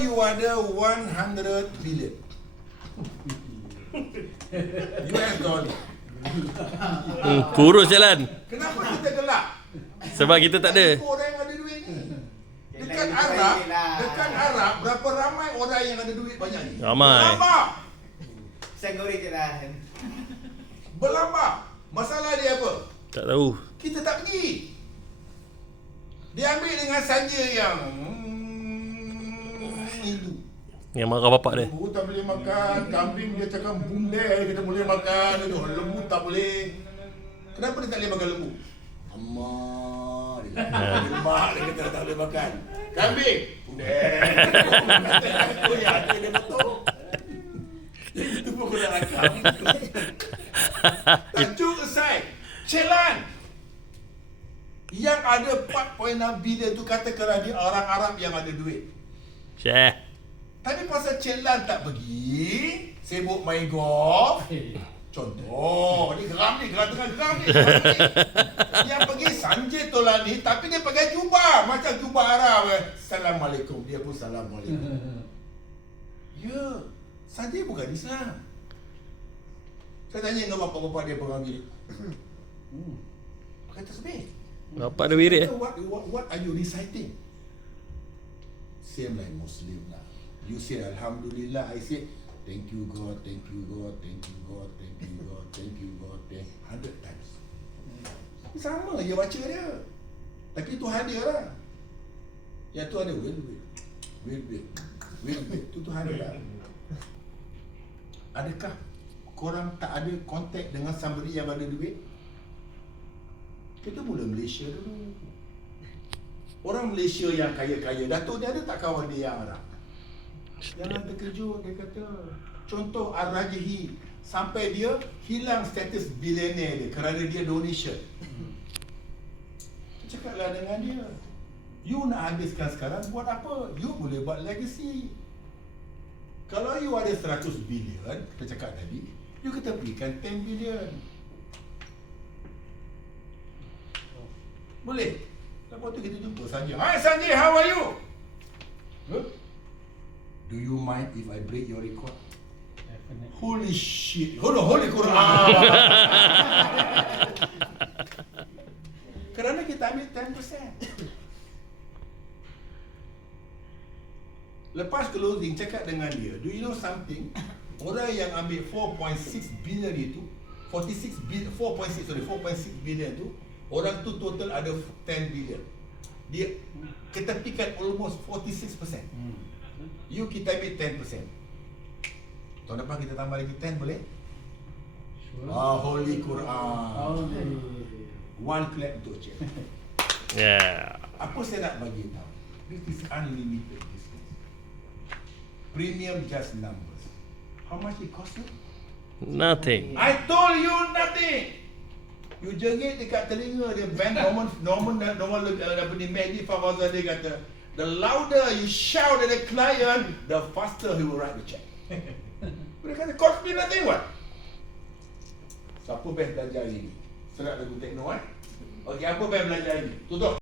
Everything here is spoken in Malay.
you ada 100 billion US dollar, Kurus jalan. kenapa kita gelak? Sebab kita tak ada. Orang yang ada duit ni. Dekat Arab, berapa ramai orang yang ada duit banyak ni? Ramai. Senggori je lah. Berlambak. Masalah dia apa? Tak tahu. Kita tak pergi. Dia ambil dengan saja yang itu. Yang marah bapak dia. Lembu tak boleh makan, kambing dia cakap bundel kita boleh makan, lembu tak boleh. Kenapa dia tak boleh makan lembu? Amak dia. Lemak dia kata tak boleh makan. Kambing bundel. Oh ya, dia betul. Itu pun kena rakam. Tajuk aside, Celan yang ada 4.6 bilion tu katakanlah dia orang Arab yang ada duit. Syekh. Tapi pasal Celan tak pergi, sibuk main golf. Contoh, ni geram ni, geram tengah geram ni. Yang pergi Sanjay Tolani, tapi dia pakai jubah, macam jubah Arab. Assalamualaikum, dia pun Assalamualaikum. Ya, Sanjay bukan Islam. Saya tanya dengan bapak-bapak dia pengambil. Pakai tasbih. Bapak ada wirid. What are you reciting? Same like Muslim lah. You say Alhamdulillah, I say thank you God, thank you God, thank you God, thank you God, thank you God, 100 times. Sama je baca dia. Tapi Tuhan dia lah. Yang Tuhan dia will. Itu Tuhan dia lah. Adakah korang tak ada kontak dengan somebody yang ada duit? Kita mula Malaysia dulu. Orang Malaysia yang kaya-kaya, Datuk dia ada tak kawan dia yang Arab? Jangan terkejut, dia kata. Contoh Ar-Rajihi, sampai dia hilang status billionaire dia kerana dia donation. Cakaplah dengan dia. You nak habiskan sekarang, buat apa? You boleh buat legacy. Kalau you ada 100 bilion, kita cakap tadi, you kita berikan 10 bilion. Boleh? Lepas tu kita jumpa Sanjay. Hi Sanjay, how are you? Huh? Do you mind if I break your record? Definitely. Holy shit. Holy Quran. Kerana kita ambil 10%. Lepas closing, cakap dengan dia, do you know something? Orang yang ambil 4.6 billion itu, 4.6 billion tu, orang tu total ada 10 billion. Dia ketepikan almost 46%. You kita ambil 10%. Tahun depan kita tambah lagi 10 boleh? Holy Quran. One clap untuk Cik. Yeah. Apa saya nak bagi tahu? This is unlimited business. Premium just numbers. How much it cost you? Nothing. I told you nothing. You jengit dekat telinga dia. Ben Norman Mehdi Fawazah dia kata, the louder you shout at the client, the faster he will write the check. Dia kata, cost me nothing what? Siapa best belajar ini? Serat lagu tekno eh? Okey, apa best belajar ini? Tutup.